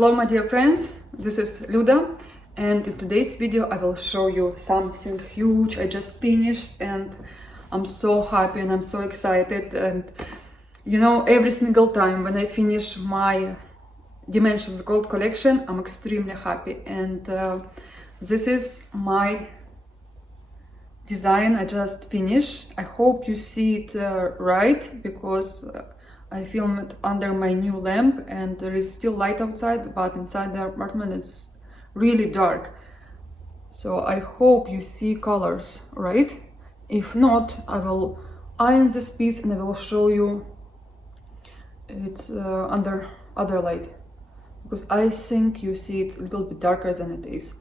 Hello my dear friends, this is Luda, and in today's video I will show you something huge I just finished, and I'm so happy and I'm so excited. And you know, every single time when I finish my Dimensions Gold collection, I'm extremely happy. And this is my design I just finished. I hope you see it right, because I filmed it under my new lamp and there is still light outside, but inside the apartment it's really dark. So I hope you see colors, right? If not, I will iron this piece and I will show you it's under other light, because I think you see it a little bit darker than it is.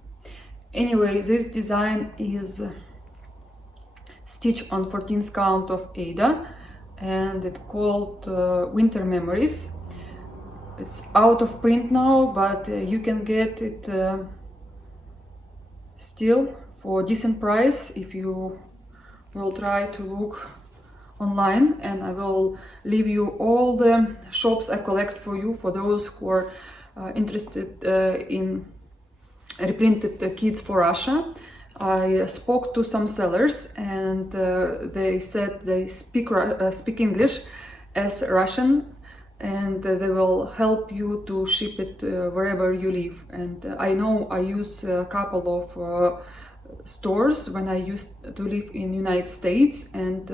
Anyway, this design is stitched on 14th count of Ada, and it's called Winter Memories. It's out of print now, but you can get it still for a decent price if you will try to look online. And I will leave you all the shops I collect for you, for those who are interested in reprinted kits for Russia. I spoke to some sellers and they said they speak English as Russian, and they will help you to ship it wherever you live. And I know I use a couple of stores when I used to live in United States, and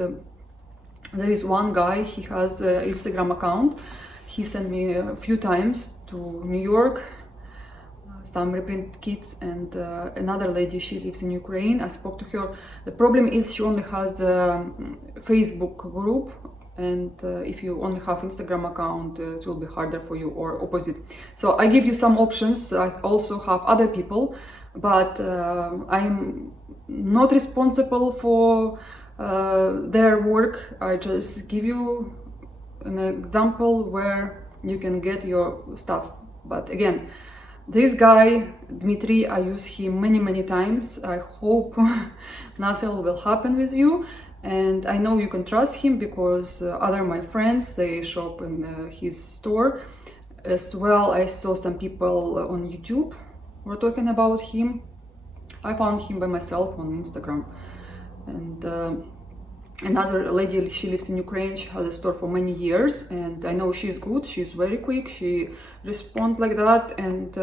there is one guy, he has an Instagram account. He sent me a few times to New York some reprint kits, and another lady, she lives in Ukraine. I spoke to her. The problem is she only has a Facebook group, and if you only have Instagram account, it will be harder for you, or opposite. So I give you some options. I also have other people, but I'm not responsible for their work. I just give you an example where you can get your stuff. But again, this guy, Dmitry, I use him many times. I hope nothing will happen with you. And I know you can trust him, because other my friends, they shop in his store. As well, I saw some people on YouTube were talking about him. I found him by myself on Instagram. And another lady, she lives in Ukraine, she has a store for many years, and I know she's good, she's very quick, she responds like that. And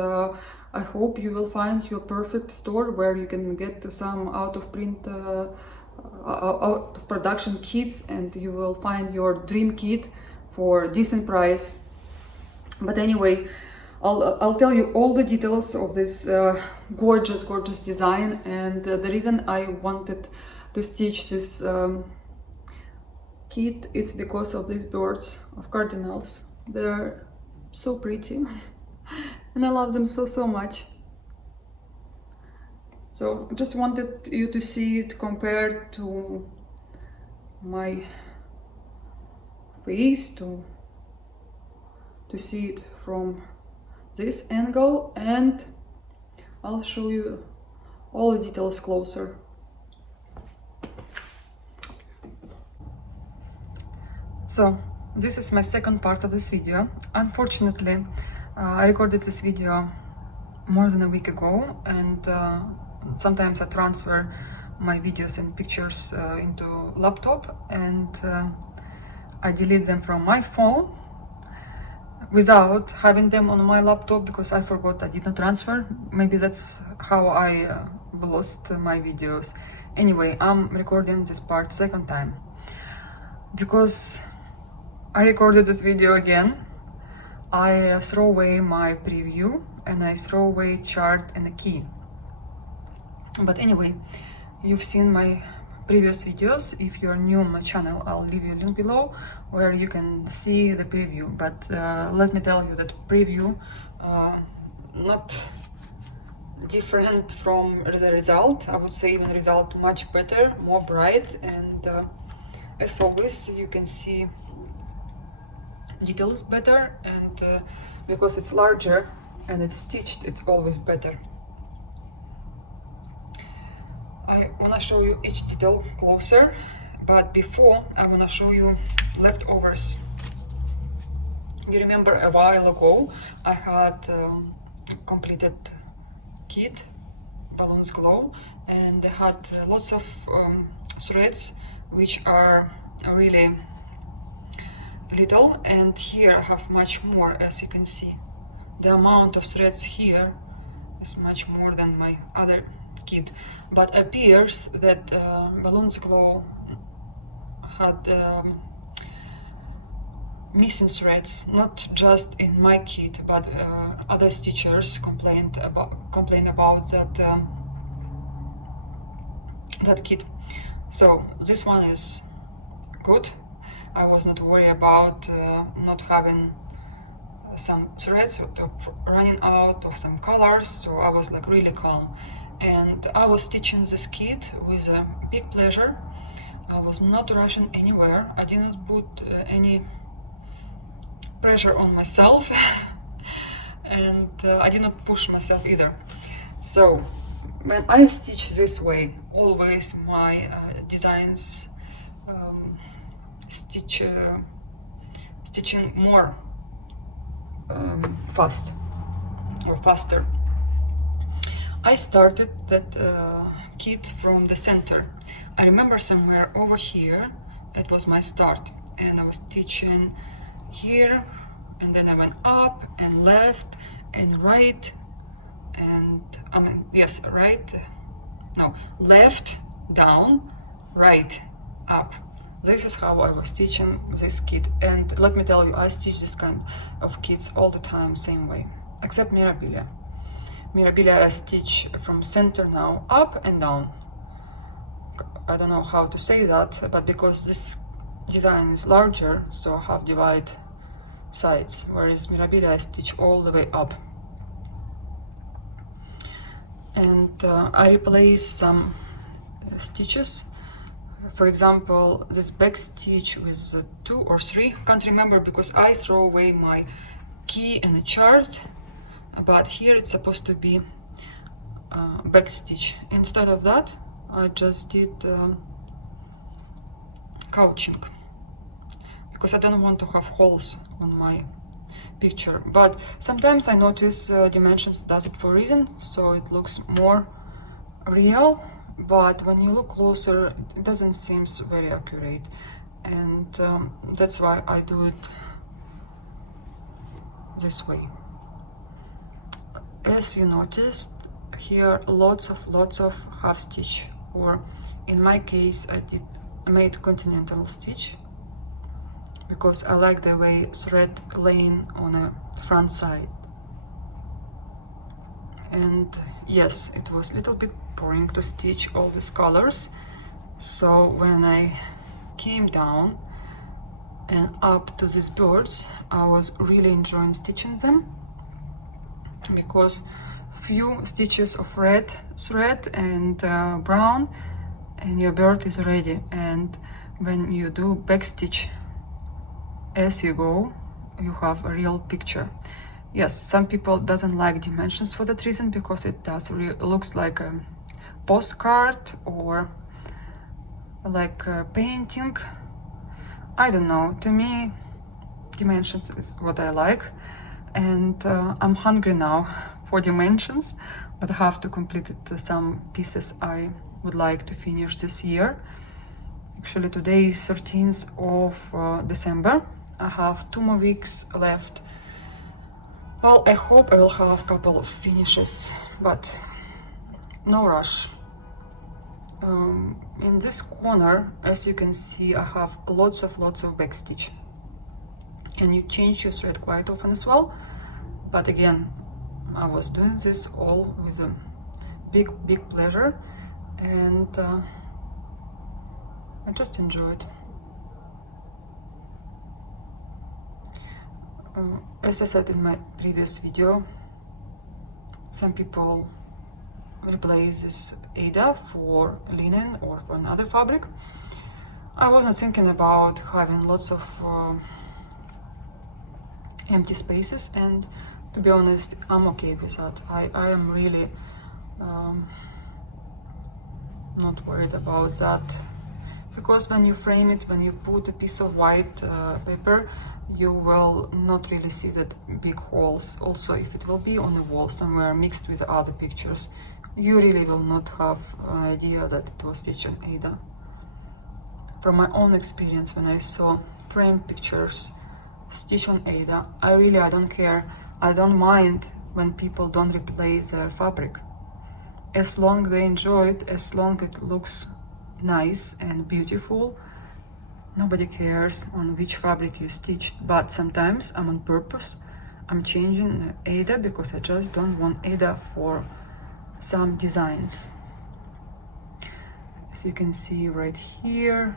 I hope you will find your perfect store where you can get some out of print, out of production kits, and you will find your dream kit for a decent price. But anyway, I'll tell you all the details of this gorgeous design. And the reason I wanted to stitch this kit, it's because of these birds of cardinals. They're so pretty and I love them so much. So I just wanted you to see it compared to my face, to see it from this angle, and I'll show you all the details closer. So this is my second part of this video. Unfortunately, I recorded this video more than a week ago, and sometimes I transfer my videos and pictures into laptop, and I delete them from my phone without having them on my laptop, because I forgot I did not transfer. Maybe that's how I lost my videos. Anyway, I'm recording this part second time because I recorded this video again. I throw away my preview and I throw away chart and a key. But anyway, you've seen my previous videos. If you're new on my channel, I'll leave you a link below where you can see the preview. But let me tell you that preview not different from the result. I would say even the result much better, more bright, and as always you can see details better, and because it's larger and it's stitched, it's always better. I want to show you each detail closer, but before I want to show you leftovers You remember a while ago I had completed kit, Balloons Glow, and they had lots of threads which are really little, and here I have much more, as you can see. The amount of threads here is much more than my other kit, but appears that Balloons Glow had missing threads, not just in my kit, but other stitchers complained about that kit. So this one is good. I was not worried about not having some threads or running out of some colors, so I was like really calm. And I was stitching this kit with a big pleasure. I was not rushing anywhere. I didn't put any pressure on myself and I did not push myself either. So when I stitch this way, always my designs stitching more fast or faster. I started that kit from the center. I remember somewhere over here it was my start, and I was stitching here, and then I went up and left and right, and left, down, right, up. This is how I was stitching this kit, and let me tell you, I stitch this kind of kits all the time same way, except Mirabilia. Mirabilia I stitch from center now up and down. I don't know how to say that, but because this design is larger, so I have divide sides, whereas Mirabilia I stitch all the way up. And I replace some stitches. For example, this back stitch with 2 or 3, can't remember because I throw away my key and a chart, but here it's supposed to be back stitch. Instead of that, I just did couching, because I don't want to have holes on my picture. But sometimes I notice dimensions does it for a reason, so it looks more real, but when you look closer it doesn't seem very accurate, and that's why I do it this way. As you noticed here, lots of half stitch, or in my case I made continental stitch because I like the way thread laying on a front side. And yes, it was a little bit boring to stitch all these colors, so when I came down and up to these birds, I was really enjoying stitching them, because few stitches of red thread and brown and your bird is ready. And when you do back stitch as you go, you have a real picture. Yes, some people doesn't like dimensions for that reason, because it does looks like a postcard or like a painting. I don't know, to me dimensions is what I like, and I'm hungry now for dimensions, but I have to complete some pieces I would like to finish this year. Actually today is 13th of December. I have 2 more weeks left. Well, I hope I will have a couple of finishes, but no rush. In this corner, as you can see, I have lots of backstitch, and you change your thread quite often as well. But again, I was doing this all with a big pleasure, and I just enjoyed. As I said in my previous video, some people replace this Ada for linen or for another fabric. I wasn't thinking about having lots of empty spaces, and to be honest, I'm okay with that. I am really not worried about that, because when you frame it, when you put a piece of white paper you will not really see that big holes. Also, if it will be on the wall somewhere mixed with other pictures, you really will not have an idea that it was stitched on Ada. From my own experience, when I saw framed pictures stitched on Ada, I don't care. I don't mind when people don't replace their fabric. As long they enjoy it, as long it looks nice and beautiful, nobody cares on which fabric you stitched. But sometimes I'm on purpose. I'm changing Ada because I just don't want Ada for some designs. As you can see right here,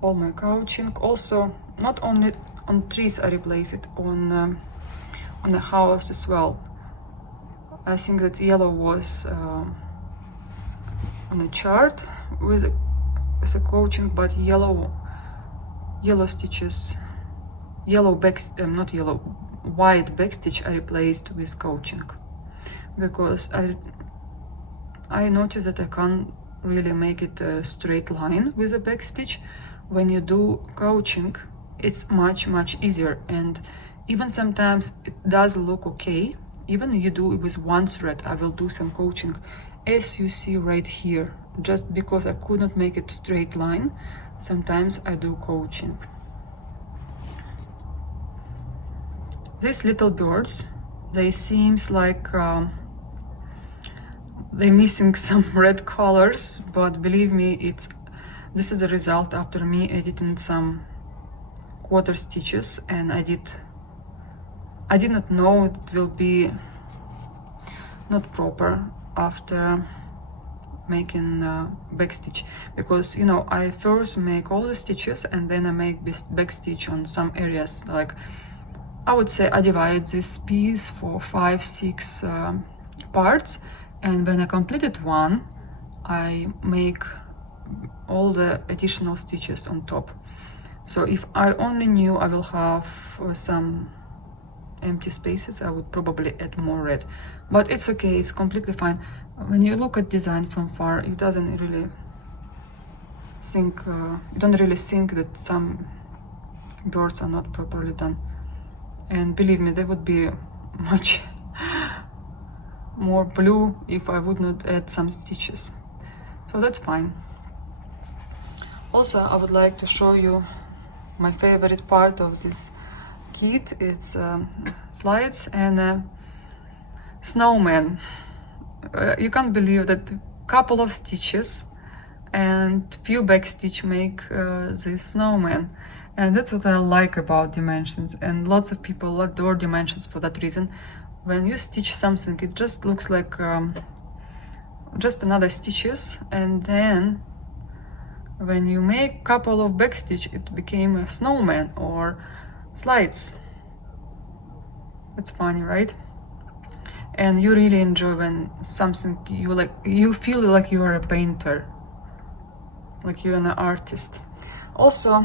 all my couching. Also, not only on trees I replace it, on the house as well. I think that yellow was on the chart with a couching, but yellow stitches, white back stitch I replaced with couching, because I noticed that I can't really make it a straight line with a back stitch. When you do couching, it's much easier, and even sometimes it does look okay. Even if you do it with one thread, I will do some couching, as you see right here. Just because I could not make it straight line, sometimes I do couching. These little birds, they seems like they're missing some red colors, but believe me, this is the result after me editing some quarter stitches, and I did not know it will be not proper after making back stitch, because you know, I first make all the stitches and then I make back stitch on some areas. Like, I would say I divide this piece for 5-6 parts, and when I completed one, I make all the additional stitches on top. So if I only knew I will have some empty spaces, I would probably add more red, but it's okay, it's completely fine. When you look at design from far, you don't really think that some birds are not properly done. And believe me, they would be much more blue if I would not add some stitches, so that's fine. Also, I would like to show you my favorite part of this kit. It's slides and a snowman. You can't believe that couple of stitches and few back stitch make this snowman, and that's what I like about dimensions, and lots of people adore dimensions for that reason. When you stitch something, it just looks like just another stitches, and then when you make couple of back stitch, it became a snowman or slides. It's funny, right? And you really enjoy when something you feel like you are a painter, like you're an artist. Also,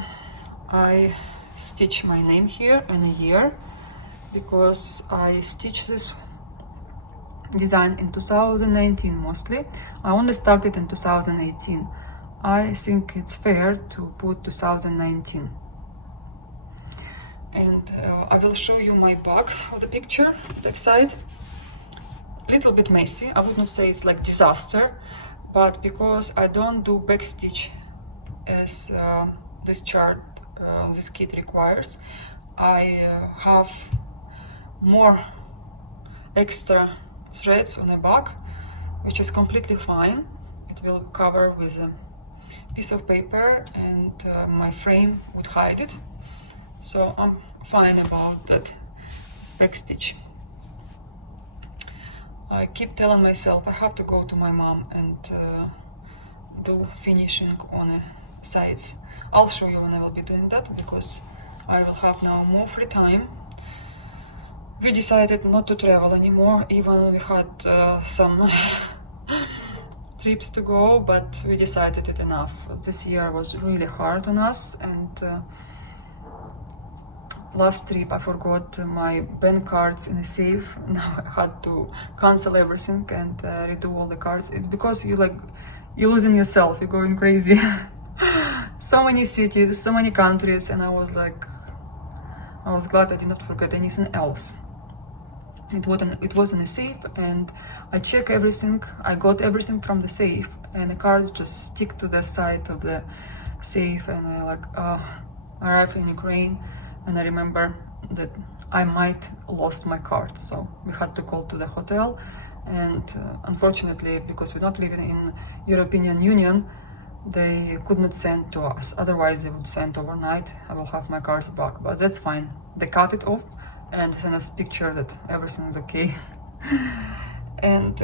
I stitch my name here and a year, because I stitched this design in 2019 mostly. I only started in 2018. I think it's fair to put 2019. And I will show you my back of the picture, back side. Little bit messy. I would not say it's like disaster, but because I don't do back stitch as this chart, this kit requires, I have more extra threads on the back, which is completely fine. It will cover with a piece of paper, and my frame would hide it, so I'm fine about that back stitch. I keep telling myself I have to go to my mom and do finishing on the sides. I'll show you when I will be doing that, because I will have now more free time. We decided not to travel anymore, even we had some trips to go, but we decided it enough. This year was really hard on us, and last trip I forgot my bank cards in a safe. Now I had to cancel everything and redo all the cards. It's because you're losing yourself, you're going crazy. So many cities, so many countries, and I was like, I was glad I did not forget anything else. It was in a safe, and I check everything. I got everything from the safe, and the cards just stick to the side of the safe. And I arrived in Ukraine, and I remember that I might lost my cards, so we had to call to the hotel. And unfortunately, because we're not living in European Union, they could not send to us. Otherwise, they would send overnight. I will have my cards back, but that's fine. They cut it off and send us picture that everything is okay. And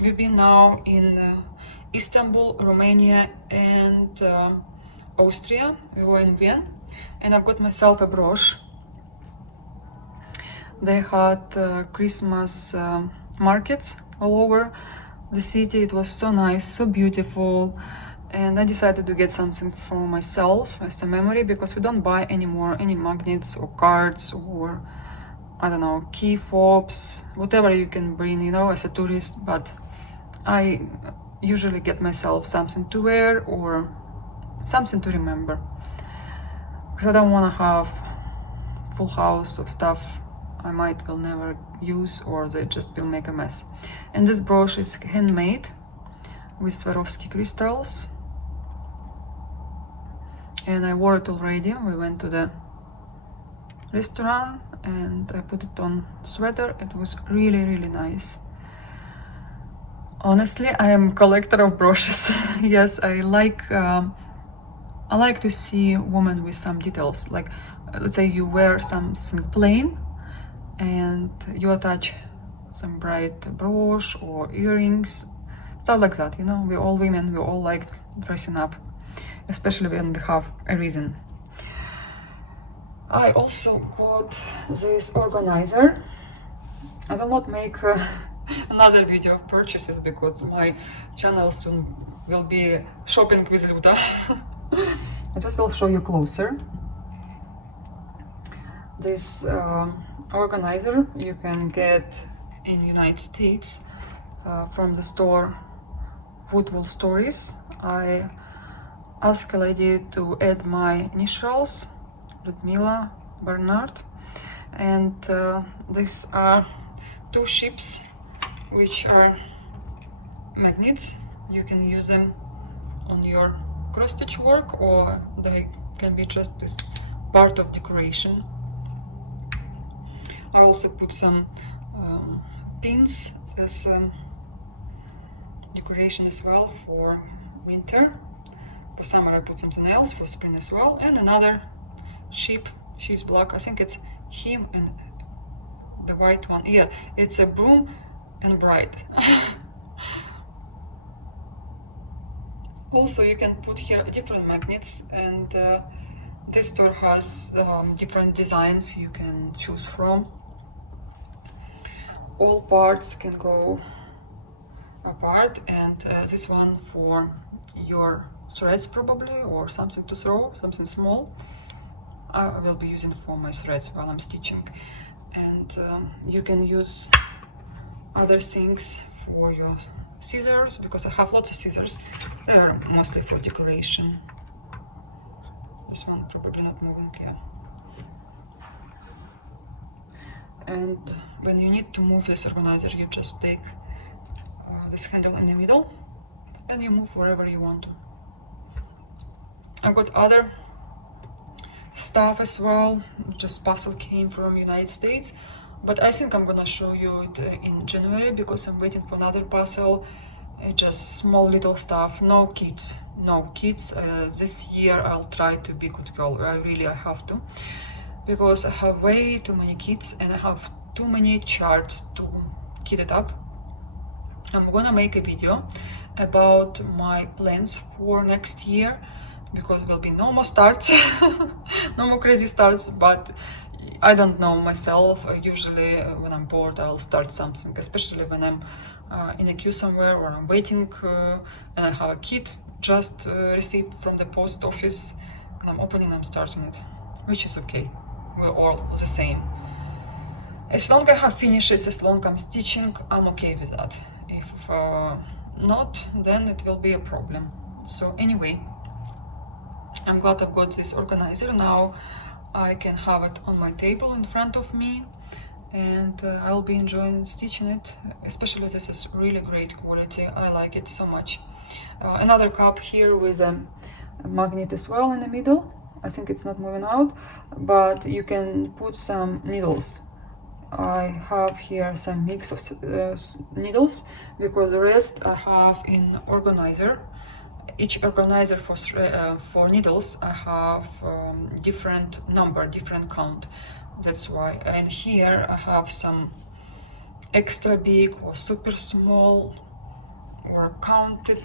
we've been now in Istanbul, Romania, and Austria. We were in Vienna, and I've got myself a brooch. They had Christmas markets all over the city. It was so nice, so beautiful, and I decided to get something for myself as a memory, because we don't buy anymore any magnets or cards or, I don't know, key fobs, whatever you can bring, you know, as a tourist. But I usually get myself something to wear or something to remember, because I don't want to have full house of stuff I will never use, or they just will make a mess. And this brooch is handmade with Swarovski crystals, and I wore it already. We went to the restaurant and I put it on sweater. It was really, really nice. Honestly, I am a collector of brooches. Yes, I like to see women with some details. Like, let's say you wear something plain and you attach some bright brooch or earrings, stuff like that, you know. We all women, we all like dressing up, especially when we have a reason. I also got this organizer. I will not make another video of purchases, because my channel soon will be shopping with Luda. I just will show you closer. This organizer you can get in United States from the store Woodwall Stories. I asked a lady to add my initials, Ludmila Bernard, and these are two ships which are magnets. You can use them on your cross-stitch work, or they can be just as part of decoration. I also put some pins as decoration as well for winter. For summer I put something else, for spring as well. And another ship, she's black, I think it's him, and the white one, yeah, it's a broom and bride. Also, you can put here different magnets, and this store has different designs you can choose from. All parts can go apart, and this one for your threads probably, or something to throw, something small. I will be using for my threads while I'm stitching. And you can use other things for your scissors, because I have lots of scissors. They are mostly for decoration. This one probably not moving, yeah. And when you need to move this organizer, you just take this handle in the middle and you move wherever you want to. I've got other stuff as well. Just puzzle came from United States, but I think I'm gonna show you it in January, because I'm waiting for another puzzle. Just small little stuff, no kids. This year I'll try to be good girl. I have to, because I have way too many kids and I have too many charts to kit it up. I'm gonna make a video about my plans for next year, because there will be no more starts, no more crazy starts. But I don't know myself. Usually when I'm bored, I'll start something, especially when I'm in a queue somewhere, or I'm waiting and I have a kit just received from the post office, and I'm opening, I'm starting it, which is okay. We're all the same. As long as I have finishes, as long as I'm stitching, I'm okay with that. If not, then it will be a problem. So anyway, I'm glad I've got this organizer. Now I can have it on my table in front of me, and I'll be enjoying stitching it. Especially this is really great quality. I like it so much. Another cup here with a magnet as well in the middle. I think it's not moving out, but you can put some needles. I have here some mix of needles, because the rest I have in organizer. Each organizer for needles I have different number, different count. That's why. And here I have some extra big or super small or counted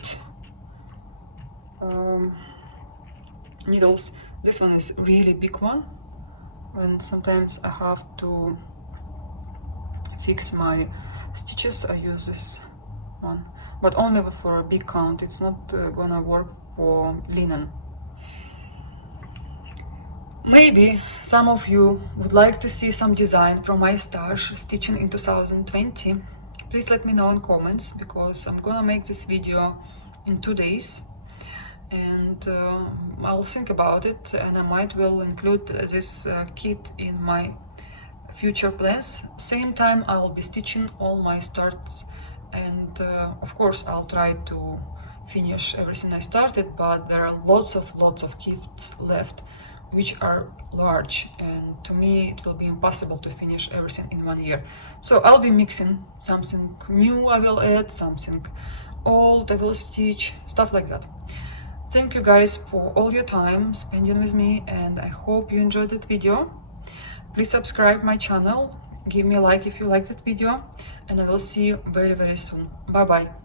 needles. This one is really big one, and sometimes I have to fix my stitches. I use this one, but only for a big count. It's not gonna work for linen. Maybe some of you would like to see some design from my stash stitching in 2020. Please let me know in comments, because I'm gonna make this video in 2 days, and I'll think about it, and I might will include this kit in my future plans. Same time I'll be stitching all my starts, and of course I'll try to finish everything I started, but there are lots of kits left which are large, and to me it will be impossible to finish everything in 1 year. So I'll be mixing something new, I will add something old, I will stitch, stuff like that. Thank you guys for all your time spending with me, and I hope you enjoyed that video. Please subscribe my channel, give me a like if you liked that video, and I will see you very soon. Bye bye.